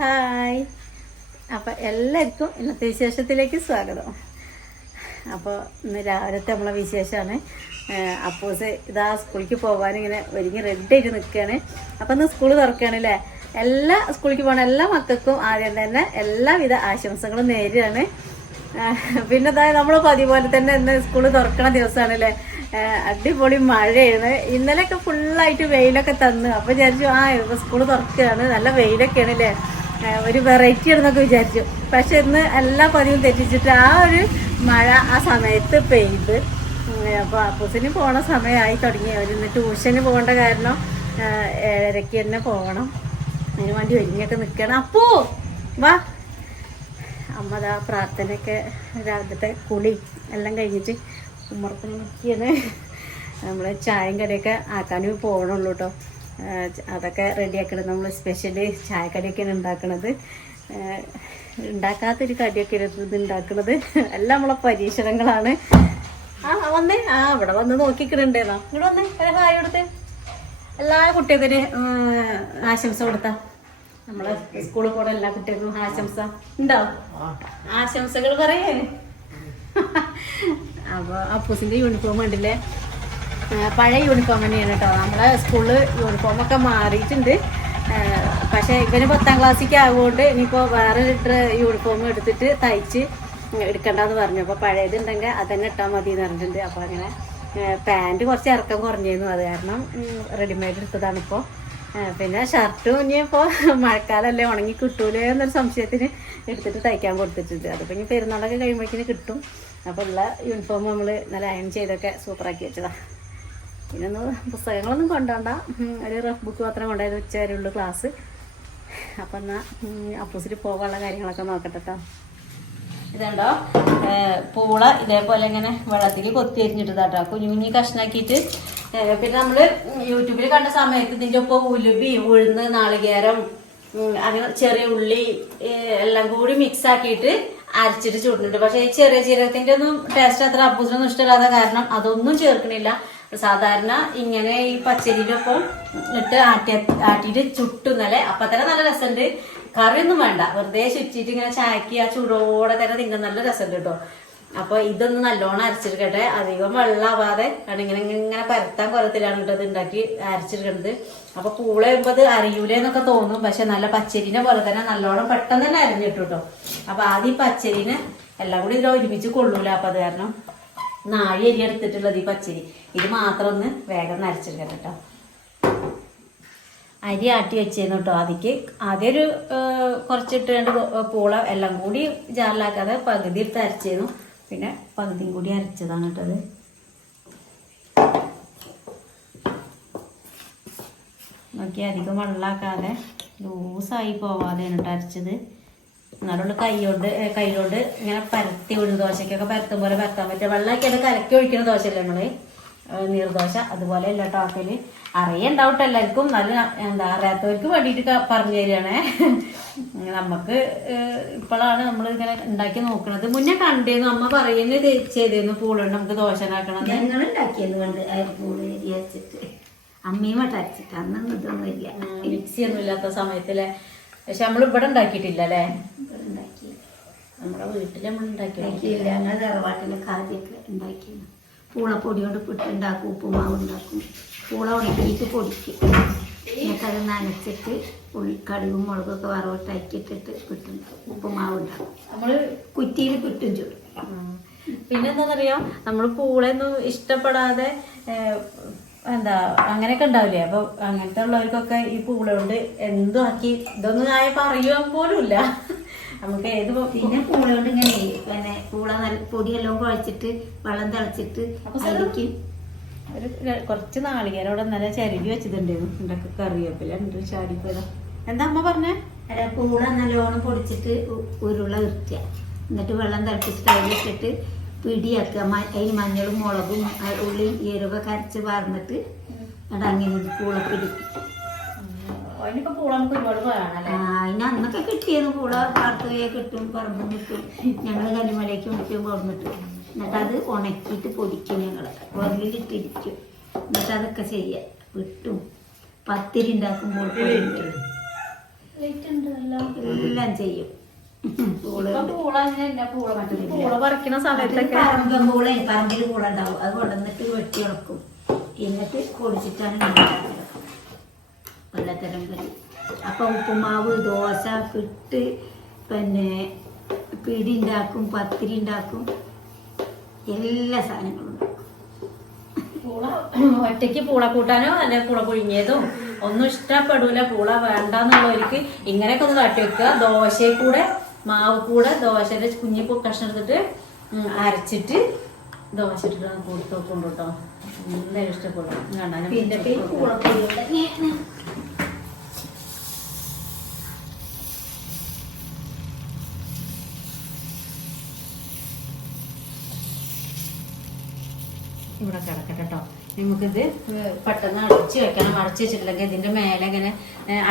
Hi. അപ്പോൾ എല്ലാവർക്കും ഇന്നത്തെ വിശേഷത്തിലേക്ക് സ്വാഗതം. അപ്പോൾ ഇന്ന് രാവിലത്തെ നമ്മളെ വിശേഷമാണ്. അപ്പോസ് ഇതാ സ്കൂളിലേക്ക് പോകാൻ ഇങ്ങനെ ഒരുങ്ങി റെഡി ആയിട്ട് നിൽക്കുകയാണ്. അപ്പോൾ ഇന്ന് സ്കൂൾ തുറക്കുകയാണല്ലേ. എല്ലാ സ്കൂളിലേക്ക് പോകണ എല്ലാ മക്കൾക്കും ആദ്യം തന്നെ എല്ലാവിധ ആശംസകളും നേരുകയാണ്. പിന്നെ അതായത് നമ്മൾ പതിപോലെ തന്നെ ഇന്ന് സ്കൂൾ തുറക്കണ ദിവസമാണല്ലേ. അടിപൊളി മഴയാണ്. ഇന്നലെയൊക്കെ ഫുള്ളായിട്ട് വെയിലൊക്കെ തന്നു. അപ്പോൾ വിചാരിച്ചു സ്കൂൾ തുറക്കുകയാണ്, നല്ല വെയിലൊക്കെയാണ് അല്ലേ, ഒരു വെറൈറ്റി ആണെന്നൊക്കെ വിചാരിച്ചു. പക്ഷെ ഇന്ന് എല്ലാ പതിവും തെറ്റിച്ചിട്ട് ആ ഒരു മഴ ആ സമയത്ത് പെയ്ത്. അപ്പോൾ അപ്പൂസിന് പോണ സമയമായി തുടങ്ങി. അവരിന്ന് ട്യൂഷന് പോകേണ്ട കാരണം 7:30 തന്നെ പോകണം. അതിന് വേണ്ടി ഒരുങ്ങിയൊക്കെ നിൽക്കണം. അപ്പോ വാ. അമ്മതാ പ്രാർത്ഥനയൊക്കെ രാവിലത്തെ കുളി എല്ലാം കഴിഞ്ഞിട്ട് ഉമ്മറത്തിന് നിൽക്കുകയാണ്. നമ്മൾ ചായയും കടിയൊക്കെ ആക്കാനും പോകണുള്ളൂ കേട്ടോ. അതൊക്കെ റെഡിയാക്കണം. നമ്മൾ സ്പെഷ്യല് ചായക്കടിയൊക്കെയാണ് ഉണ്ടാക്കണത്. ഉണ്ടാക്കാത്തൊരു കടിയൊക്കെ ഇത് ഉണ്ടാക്കണത് എല്ലാം നമ്മളെ പരീക്ഷണങ്ങളാണ്. വന്നേ ഇവിടെ വന്ന് നോക്കിക്കിടണ്ടേന്നാ. ഇങ്ങോട്ട് വന്നേ, ഒരു ഹായ് കൊടുത്ത് എല്ലാ കുട്ടികൾക്കൊരു ആശംസ കൊടുത്താ. നമ്മളെ സ്കൂളിൽ പോണ എല്ലാ കുട്ടികൾക്കും ആശംസ ഉണ്ടാവും. ആശംസകൾ പറയേ. അപ്പോൾ അപ്പൂസിൻ്റെ യൂണിഫോം ഉണ്ടല്ലേ, പഴയ യൂണിഫോം തന്നെയാണ് കേട്ടോ. നമ്മളെ സ്കൂളിൽ യൂണിഫോമൊക്കെ മാറിയിട്ടുണ്ട്. പക്ഷേ ഇവന് 10ാം ക്ലാസ്സിലേക്ക് ആകുകൊണ്ട് ഇനിയിപ്പോൾ വേറെ യൂണിഫോം എടുത്തിട്ട് തയ്ച്ച് എടുക്കണ്ടെന്ന് പറഞ്ഞു. അപ്പോൾ പഴയതുണ്ടെങ്കിൽ അതന്നെ ഇട്ടാൽ മതി എന്ന് പറഞ്ഞിട്ടുണ്ട്. അപ്പോൾ അങ്ങനെ പാൻറ്റ് കുറച്ച് ഇറക്കം കുറഞ്ഞിരുന്നു, അത് കാരണം റെഡിമെയ്ഡ് എടുത്തതാണിപ്പോൾ. പിന്നെ ഷർട്ടും ഇനിയിപ്പോൾ മഴക്കാലമല്ലേ, ഉണങ്ങി കിട്ടൂലേ എന്നൊരു സംശയത്തിന് എടുത്തിട്ട് തയ്ക്കാൻ കൊടുത്തിട്ടുണ്ട്. അതിപ്പോൾ ഇനി പെരുന്നാളൊക്കെ കഴിയുമ്പോഴേക്കിന് കിട്ടും. അപ്പോൾ ഉള്ള യൂണിഫോം നമ്മൾ നല്ല അയൺ ചെയ്തൊക്കെ സൂപ്പറാക്കി വെച്ചതാണ്. പിന്നെ പുസ്തകങ്ങളൊന്നും കൊണ്ടുപോണ്ട, ഒരു റഫ് ബുക്ക് മാത്രം കൊണ്ടുപോയത്. ഉച്ച വരെയുള്ളൂ ക്ലാസ്. അപ്പം എന്നാൽ അപ്പൂസിൽ പോകാനുള്ള കാര്യങ്ങളൊക്കെ നോക്കട്ടെ കേട്ടോ. ഇതുണ്ടോ പൂള ഇതേപോലെ ഇങ്ങനെ വെള്ളത്തിൽ കൊത്തി അരിഞ്ഞിട്ടതാട്ടോ, കുഞ്ഞു കുഞ്ഞി കഷ്ണാക്കിയിട്ട്. പിന്നെ നമ്മൾ യൂട്യൂബിൽ കണ്ട സമയത്ത് ഇതിൻ്റെ ഒപ്പം ഉലുവി, ഉഴുന്ന്, നാളികേരം, അങ്ങനെ ചെറിയ ഉള്ളി എല്ലാം കൂടി മിക്സ് ആക്കിയിട്ട് അരച്ചിട്ട് ചൂടുന്നുണ്ട്. പക്ഷേ ഈ ചെറിയ ജീരകത്തിൻ്റെ ഒന്നും ടേസ്റ്റ് അത്ര അപ്പൂസിനൊന്നും ഇഷ്ടമില്ലാത്ത കാരണം അതൊന്നും ചേർക്കണില്ല. സാധാരണ ഇങ്ങനെ ഈ പച്ചരിയിലൊപ്പം ഇട്ട് ആട്ടിയിട്ട് ചുട്ടുന്നല്ലേ, അപ്പം തന്നെ നല്ല രസമുണ്ട്. കറിയൊന്നും വേണ്ട, വെറുതെ ചുറ്റിയിട്ട് ഇങ്ങനെ ചായക്ക് ആ ചൂടോടെ തന്നെ തിന്നാൻ നല്ല രസമുണ്ട് കേട്ടോ. അപ്പോൾ ഇതൊന്ന് നല്ലോണം അരച്ചെടുക്കട്ടെ, അധികം വെള്ളമാവാതെ. കാരണം ഇങ്ങനെ പരത്താൻ കുറത്തിലാണ് കേട്ടോ ഇത് ഉണ്ടാക്കി അരച്ചെടുക്കുന്നത്. അപ്പോൾ പൂള വരുമ്പോൾ അത് അരിയൂലെന്നൊക്കെ തോന്നും, പക്ഷെ നല്ല പച്ചരിനെ പോലെ തന്നെ നല്ലോണം പെട്ടെന്ന് തന്നെ അരിഞ്ഞിട്ടു കേട്ടോ. അപ്പോൾ ആദ്യം ഈ പച്ചരിനെ എല്ലാം കൂടി ഇതിൽ ഒരുമിച്ച് കൊള്ളൂല. അപ്പം അത് കാരണം നാഴി അരി എടുത്തിട്ടുള്ളത് ഈ പച്ചരി, ഇത് മാത്രം ഒന്ന് വേഗം അരച്ചെടുക്കട്ടെ കേട്ടോ. അരി ആട്ടി വെച്ചിരുന്നു കേട്ടോ. ആദ്യം ഒരു കുറച്ചിട്ട് പൂള എല്ലാം കൂടി ജാറിലാക്കാതെ പകുതി എടുത്ത് അരച്ചിരുന്നു. പിന്നെ പകുതിയും കൂടി അരച്ചതാണ് കേട്ടത്. നോക്കി അധികം വെള്ളമാക്കാതെ ലൂസായി പോവാതെയാണ് കേട്ടോ അരച്ചത്. എന്നാലുള്ള കൈകൊണ്ട് ഇങ്ങനെ പരത്തി വിടുന്ന ദോശയ്ക്കൊക്കെ പരത്തും പോലെ പരത്താൻ പറ്റും. വെള്ളമൊക്കെ കലക്കി ഒഴിക്കുന്ന ദോശയല്ലേ നമ്മള്, നീർദോശ. അതുപോലെ അല്ല ടോട്ടല് അറിയണ്ടാവട്ടെ എല്ലാവർക്കും. നല്ല അറിയാത്തവർക്ക് വേണ്ടിയിട്ട് പറഞ്ഞു തരികയാണേ. നമുക്ക് ഇപ്പോഴാണ് നമ്മൾ ഇങ്ങനെ ഉണ്ടാക്കി നോക്കണത്. മുന്നേ കണ്ടിരുന്നു, അമ്മ പറയുന്നത് ചെയ്തിരുന്നു പൂളുണ്ട് നമുക്ക് ദോശ ഉണ്ടാക്കണം. ഞങ്ങൾ ഉണ്ടാക്കിയത് കൊണ്ട് പൂള് അരിച്ചിട്ട് അമ്മയും അരച്ചിട്ട് അന്നൊന്നും ഇതൊന്നും ഇല്ല, മിക്സി ഒന്നും ഇല്ലാത്ത സമയത്തിലെ. പക്ഷെ നമ്മൾ ഇവിടെ ഉണ്ടാക്കിയിട്ടില്ല അല്ലേ, നമ്മുടെ വീട്ടിൽ നമ്മൾ ഉണ്ടാക്കിയില്ല. ഞങ്ങൾ തറവാട്ടിലൊക്കെ ആദ്യമൊക്കെ ഉണ്ടാക്കിയിരുന്നു. പൂളപ്പൊടി കൊണ്ട് പുട്ടുണ്ടാക്കും, ഉപ്പുമാവ് ഉണ്ടാക്കും. പൂള ഉണക്കിയിട്ട് പൊടിക്കും, എന്നിട്ട് അത് നനച്ചിട്ട് കടുകും മുളകൊക്കെ വറവിട്ടക്കിട്ടിട്ട് പുട്ടുണ്ടാക്കും, ഉപ്പുമാവ് ഉണ്ടാക്കും. നമ്മൾ കുറ്റിയിൽ പുട്ടും ചൂടും. പിന്നെ എന്താണെന്നറിയോ, നമ്മൾ പൂളയൊന്നും ഇഷ്ടപ്പെടാതെ അങ്ങനെയൊക്കെ ഉണ്ടാവില്ലേ. അപ്പോൾ അങ്ങനത്തെ ഉള്ളവർക്കൊക്കെ ഈ പൂള കൊണ്ട് എന്തും ആക്കി ഇതൊന്നും ആയ പറയുവാൻ പോലും ഇല്ല നമുക്ക് ഏത്. പിന്നെ പൂള കൊണ്ട് ഇങ്ങനെ പിന്നെ പൂള പൊടിയെല്ലാം കുഴച്ചിട്ട് വെള്ളം തിളച്ചിട്ട് അതിലേക്ക് ഒരു കുറച്ച് നാളികേരം അവിടെ നല്ല ചരുവി വെച്ചിട്ടുണ്ടായിരുന്നു. ഉണ്ടാക്കി കറിവേപ്പില ഉണ്ട്, ചാടിപ്പോയതാ. എന്താ അമ്മ പറഞ്ഞേ? അല്ല, പൂള നല്ലോണം പൊടിച്ചിട്ട് ഉരുള ഉരുട്ടുക, എന്നിട്ട് വെള്ളം തിളപ്പിച്ചിട്ട് അതിലിട്ടിട്ട് പിടിയാക്കുക. അതിന് മഞ്ഞളും മുളകും ഉള്ളിയും ഈരൊക്കെ അരച്ച് വാർന്നിട്ട് അങ്ങനെ പൂളപ്പിടി. അതിനിപ്പോ പൂള നമുക്ക് ഒരുപാട് വേണമല്ലേ. അതിന് അന്നൊക്കെ കിട്ടിയെന്ന് പൂള പാർത്തുകയെ കിട്ടും, പറമ്പും കിട്ടും. ഞങ്ങൾ കല്ലുമലയ്ക്ക് മുറ്റും കൊടുന്നിട്ട് എന്നിട്ട് അത് ഉണക്കിയിട്ട് പൊടിക്കും. ഞങ്ങൾ ഉരലിട്ടിരിക്കും. എന്നിട്ട് അതൊക്കെ ചെയ്യുക. വിട്ടും പത്തിരി ഉണ്ടാക്കുമ്പോൾ എല്ലാം ചെയ്യും. പൂള പറിക്കണ സമയത്തൊക്കെ പറമ്പിൽ പൂള ഉണ്ടാവും, അത് കൊണ്ടുവന്നിട്ട് വെട്ടി ഉണക്കും, എന്നിട്ട് പൊടിച്ചിട്ടാണ് വെള്ളത്തരം കറി. അപ്പൊ ഉപ്പുമാവ്, ദോശ, പിട്ട്, പിന്നെ പിടി ഉണ്ടാക്കും, പത്തിരി ഉണ്ടാക്കും, എല്ലാ സാധനങ്ങളും ഉണ്ടാക്കും. പൂള ഒറ്റയ്ക്ക് പൂള കൂട്ടാനോ അല്ലെ പൂള പുഴുങ്ങിയതും ഒന്നും ഇഷ്ടപ്പെടൂല. പൂള വേണ്ടെന്നുള്ളവർക്ക് ഇങ്ങനെയൊക്കെ ഒന്ന് കാട്ടി വെക്കുക. ദോശയിൽ കൂടെ മാവ് കൂടെ ദോശയുടെ കുഞ്ഞി കഷ്ണം എടുത്തിട്ട് അരച്ചിട്ട് ദോശ ഇട്ടിട്ട് കൊടുത്ത് വെക്കൊണ്ട് കേട്ടോ, എന്തായാലും ഇഷ്ടപ്പെടും. കാണാനും പിന്നെ പൂളപ്പൊടി ഇവിടെ കിടക്കട്ടെ കേട്ടോ. നമുക്കിത് പെട്ടെന്ന് അടച്ച് വെക്കണം. അടച്ച് വെച്ചിട്ടില്ലെങ്കിൽ ഇതിന്റെ മേലെ ഇങ്ങനെ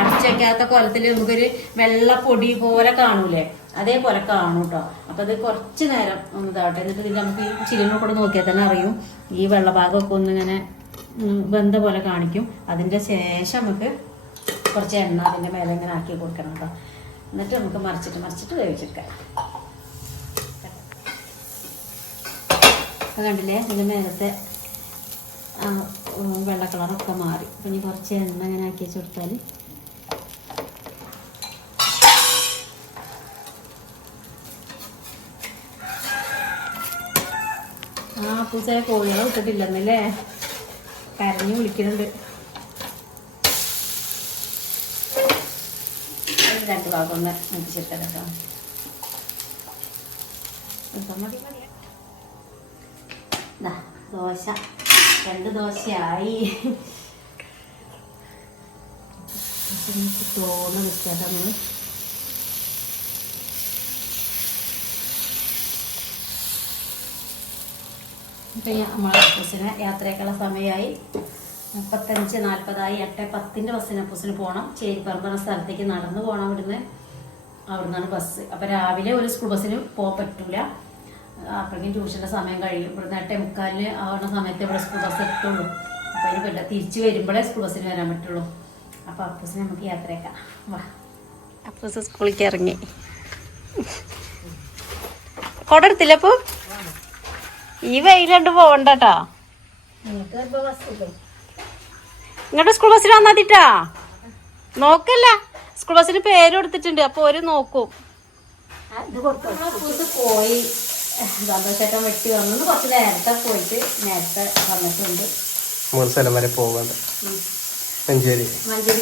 അടച്ച് വെക്കാത്ത കൊലത്തിൽ നമുക്കൊരു വെള്ള പൊടി പോലെ കാണൂലേ, അതേപോലെ കാണും കേട്ടോ. അപ്പൊ അത് കുറച്ച് നേരം ഒന്ന് ഇതാവട്ടെ. എന്നിട്ട് ഇത് നമുക്ക് ഈ ചില്ലിനെ കൂടെ നോക്കിയാൽ തന്നെ അറിയും ഈ വെള്ളഭാഗമൊക്കെ ഒന്നിങ്ങനെ വെന്ത പോലെ കാണിക്കും. അതിന്റെ ശേഷം നമുക്ക് കുറച്ച് എണ്ണ അതിന്റെ മേലെ ഇങ്ങനെ ആക്കി കൊടുക്കണം കേട്ടോ. എന്നിട്ട് നമുക്ക് മറിച്ചിട്ട് വേവിച്ചെടുക്കാം. കണ്ടില്ലേ, ഇതിൻ്റെ മേലത്തെ വെള്ള കളറൊക്കെ മാറി. അപ്പം ഇനി കുറച്ച് എണ്ണ ഇങ്ങനെ ആക്കി വെച്ച് കൊടുത്താൽ പൂച്ച കോഴികളെ വിട്ടിട്ടില്ലെന്നല്ലേ കരഞ്ഞു വിളിക്കുന്നുണ്ട്. രണ്ട് ഭാഗം ഒന്ന് മുട്ടിച്ചെടുക്കാം കേട്ടോ. ദോശ 2 ദോശയായി. തോന്ന് നിൽക്കാം നമ്മൾ. ഇപ്പം നമ്മളെ ബസ്സിന് യാത്രയൊക്കെയുള്ള സമയമായി. 35:40 8:10 ബസ്സിന് പോകണം. ചേരിപ്പറമ്പ് എന്ന സ്ഥലത്തേക്ക് നടന്നു പോകണം. അവിടുന്നാണ് ബസ്. അപ്പം രാവിലെ ഒരു സ്കൂൾ ബസ്സിന് പോകാൻ പറ്റൂല. അപ്പോഴേക്കും ട്യൂഷൻ്റെ സമയം കഴിയും. ഇവിടുന്ന് 8:45 ആവുന്ന സമയത്ത് ഇവിടെ സ്കൂൾ ബസ് എത്തുള്ളൂ. അപ്പം അതിന് പറ്റില്ല, തിരിച്ച് വരുമ്പോഴേ സ്കൂൾ ബസ്സിന് വരാൻ പറ്റുള്ളൂ. അപ്പോൾ അപ്പൂസിന് നമുക്ക് യാത്രയൊക്കെ വാ. അപ്പൂസ് സ്കൂളിലേക്ക് ഇറങ്ങി. കൊട എടുത്തില്ല അപ്പോൾ ഈ വെയിലുണ്ട് പോവണ്ടട്ടോ. ഇങ്ങോട്ട് സ്കൂൾ ബസ്സിൽ വന്നാതിട്ടാ നോക്കല്ല. സ്കൂൾ ബസ്സിന് പേര് കൊടുത്തിട്ടുണ്ട്, അപ്പോൾ ഒരു നോക്കും. പോയി സന്തോഷേട്ടൻ വെട്ടി വന്നു. കുറച്ച് നേരത്തെ പോയിട്ട് നേരത്തെ വന്നിട്ടുണ്ട്. മഞ്ചേരി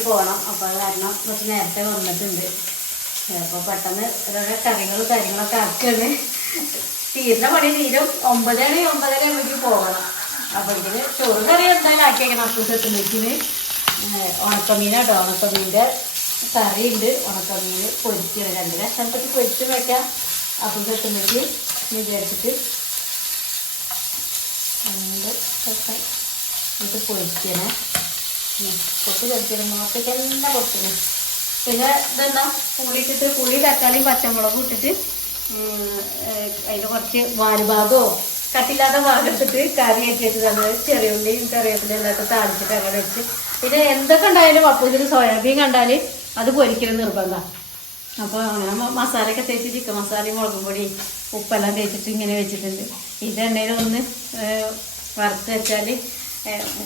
പോകണം. അപ്പോൾ അത് കാരണം കുറച്ച് നേരത്തെ വന്നിട്ടുണ്ട്. അപ്പോൾ പെട്ടെന്ന് ഓരോ കാര്യങ്ങളൊക്കെ ആക്കുകയാണ്. തീരുന്ന പണി തീരും. 9:30 പോകണം. അപ്പോൾ ഇതിന് ചോറ് കറി എന്തായാലും ആക്കിയേക്കണം. അപ്പൂസെത്തുമ്പോഴേക്കിന് ഉണക്കമീനാട്ടോ. ഉണക്കമീൻ്റെ കറി ഉണ്ട്. ഉണക്കമീൻ പൊരിക്കണം. 2 കഷ്ണത്തിൽ പൊരിച്ച് വയ്ക്കാം. അപ്പൂസെത്തുമ്പോഴേക്ക് വിചാരിച്ചിട്ട് 2 കഷ്ണം ഇത് പൊരിക്കണേ. പൊട്ട് പൊരിക്കണം. മുളത്തേക്കെല്ലാം പൊരിക്കണം. പിന്നെ ഇതെന്താ പുളി തക്കാളിയും പച്ചമുളകും ഇട്ടിട്ട് അതിന് കുറച്ച് വാലുഭാഗമോ കട്ടില്ലാത്ത ഭാഗം എടുത്തിട്ട് കറിയാക്കി വെച്ചതാണ്. ചെറിയ ഉള്ളിയും കറിവേപ്പിലയും എല്ലാം താളിച്ചിട്ട് അങ്ങനെ വെച്ച്. പിന്നെ എന്തൊക്കെ ഉണ്ടായാലും അപ്പൂസിന് സോയാബീൻ കണ്ടാൽ അത് പൊരിക്കണം നിർബന്ധം. അപ്പോൾ അങ്ങനെ മസാലയൊക്കെ തേച്ച് ചിക്കൻ മസാലയും മുളകും പൊടി ഉപ്പെല്ലാം തേച്ചിട്ട് ഇങ്ങനെ വെച്ചിട്ടുണ്ട്. ഇത് എണ്ണയിലൊന്ന് വറുത്ത് വെച്ചാൽ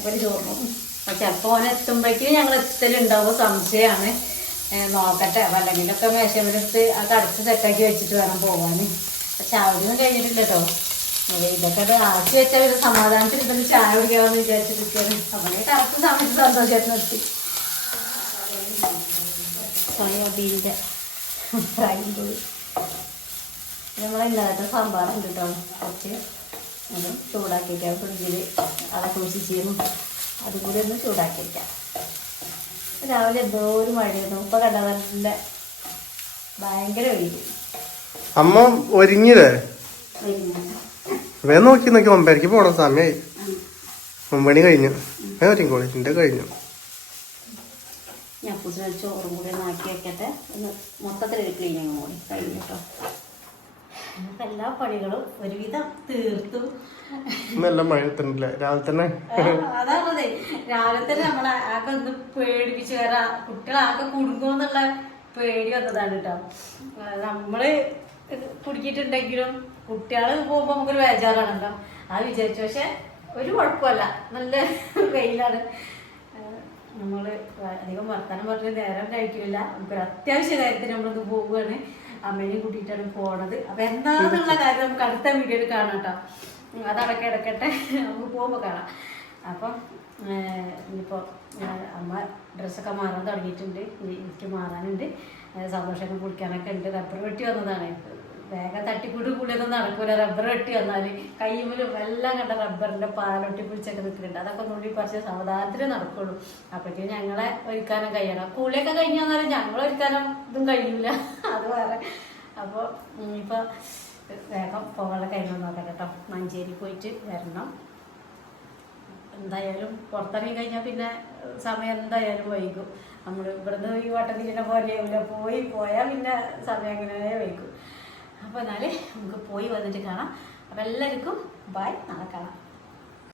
ഒരു ചോറും. അപ്പോൾ ചിലപ്പോൾ ഓനെ എത്തുമ്പോഴേക്കും ഞങ്ങൾ എത്തലുണ്ടാവും സംശയമാണ്. നോക്കട്ടെ. അല്ലെങ്കിലൊക്കെ മേശമെടുത്ത് അത് അടച്ച് സെറ്റാക്കി വെച്ചിട്ട് വേണം പോകാൻ. പക്ഷെ അവിടെയൊന്നും കഴിഞ്ഞിട്ടില്ല കേട്ടോ. ഇതൊക്കെ ആക്കി വെച്ചാൽ ഒരു സമാധാനത്തിൽ ഇതൊന്ന് ചായ കുടിക്കാമെന്ന് വിചാരിച്ചിരിക്കുകയാണ്. അങ്ങനെ കറക്റ്റ് സമയത്ത് സന്തോഷമായിട്ട് നിർത്തി. സോയാബീൻ്റെ ഫ്രൈയും കൂടി നമ്മളെല്ലാത്ത സാമ്പാറുണ്ട് കേട്ടോ. കുറച്ച് അതും ചൂടാക്കിയിട്ട് ഫ്രിഡ്ജിൽ അതൊക്കെ സൂക്ഷിച്ചിരുന്നു. അതുകൂടി ഒന്ന് ചൂടാക്കി വയ്ക്കാം. രാവിലെ എന്തോ ഒരു മഴയായിരുന്നു. ഇപ്പൊ കണ്ട നല്ല ഭയങ്കര വെയിൽ. അമ്മ ഒരുങ്ങിയതേ വേ നോക്കി 9:00 പോണ സമയമായി. 9 മണി കഴിഞ്ഞു. കോളേജിന്റെ കഴിഞ്ഞു. ഞാൻ പുതിയ ചോറും കൂടി ആക്കി വെക്കട്ടെ. ഒന്ന് മൊത്തത്തിലൊരു ക്ലീനിങ് കൂടി കഴിഞ്ഞു കേട്ടോ. എല്ലാ പണികളും ഒരുവിധം തീർത്തു. നല്ല മഴ എത്തണില്ല രാവിലെ തന്നെ. അതാണത് രാവിലെ തന്നെ നമ്മളെ ആകെ ഒന്ന് പേടിപ്പിച്ച് കയറാ. കുട്ടികളാകെ കുടുങ്ങുമെന്നുള്ള പേടി വന്നതാണ് കേട്ടോ. നമ്മള് കുടുക്കിയിട്ടുണ്ടെങ്കിലും കുട്ടികള് പോകുമ്പോ നമുക്കൊരു ബേജാറാണല്ലോ, അത് വിചാരിച്ചു. പക്ഷെ ഒരു കുഴപ്പമല്ല, നല്ല വെയിലാണ്. നമ്മള് അധികം വർത്താനം പറഞ്ഞ് നേരം കഴിക്കില്ല. നമുക്കൊരു അത്യാവശ്യ കാര്യത്തിന് നമ്മളൊന്ന് പോവുകയാണ്, അമ്മേനെയും കൂട്ടിയിട്ടാണ് പോണത്. അപ്പൊ എന്താന്നുള്ള കാര്യം നമുക്ക് അടുത്ത വീഡിയോയിൽ കാണാം കേട്ടോ. അതടക്കം ഇടക്കട്ടെ, നമുക്ക് പോകുമ്പോ കാണാം. അപ്പം ഇനിയിപ്പോ അമ്മ ഡ്രസ്സൊക്കെ മാറാൻ തുടങ്ങിയിട്ടുണ്ട്, എനിക്ക് മാറാനുണ്ട്, സന്തോഷമൊക്കെ കുളിക്കാനൊക്കെ ഉണ്ട്. റബ്ബർ വെട്ടി വന്നതാണ്, വേഗം തട്ടിക്കൂട്ട് കൂടിയൊന്നും നടക്കൂല. റബ്ബർ വെട്ടി വന്നാൽ കയ്യുമ്പിലും എല്ലാം കണ്ട റബ്ബറിന്റെ പാലൊട്ടി പിടിച്ചൊക്കെ നിൽക്കുന്നുണ്ട്. അതൊക്കെ നോക്കി കുറച്ച് സാവധാനത്തിലേ നടക്കുള്ളൂ. അപ്പോഴത്തേക്കും ഞങ്ങളെ ഒരുക്കാനും കഴിയണം. കൂളിയൊക്കെ കഴിഞ്ഞു വന്നാലും ഞങ്ങൾ ഒരുക്കാനും ഇതും കഴിയൂല, അത് വേറെ. അപ്പോൾ ഇനിയിപ്പോൾ വേഗം പോകാനുള്ള കഴിഞ്ഞു നോക്കാം കേട്ടോ. മഞ്ചേരി പോയിട്ട് വരണം. എന്തായാലും പുറത്തിറങ്ങി കഴിഞ്ഞാൽ പിന്നെ സമയം എന്തായാലും വൈകും. നമ്മൾ ഇവിടുന്ന് ഈ വട്ടത്തിലിനെ പോലെയാവില്ല, പോയാൽ പിന്നെ സമയം അങ്ങനെ വൈകും. അപ്പോൾ എന്നാല് നമുക്ക് പോയി വന്നിട്ട് കാണാം. അപ്പം എല്ലാവർക്കും ബൈ, നാളെ കാണാം.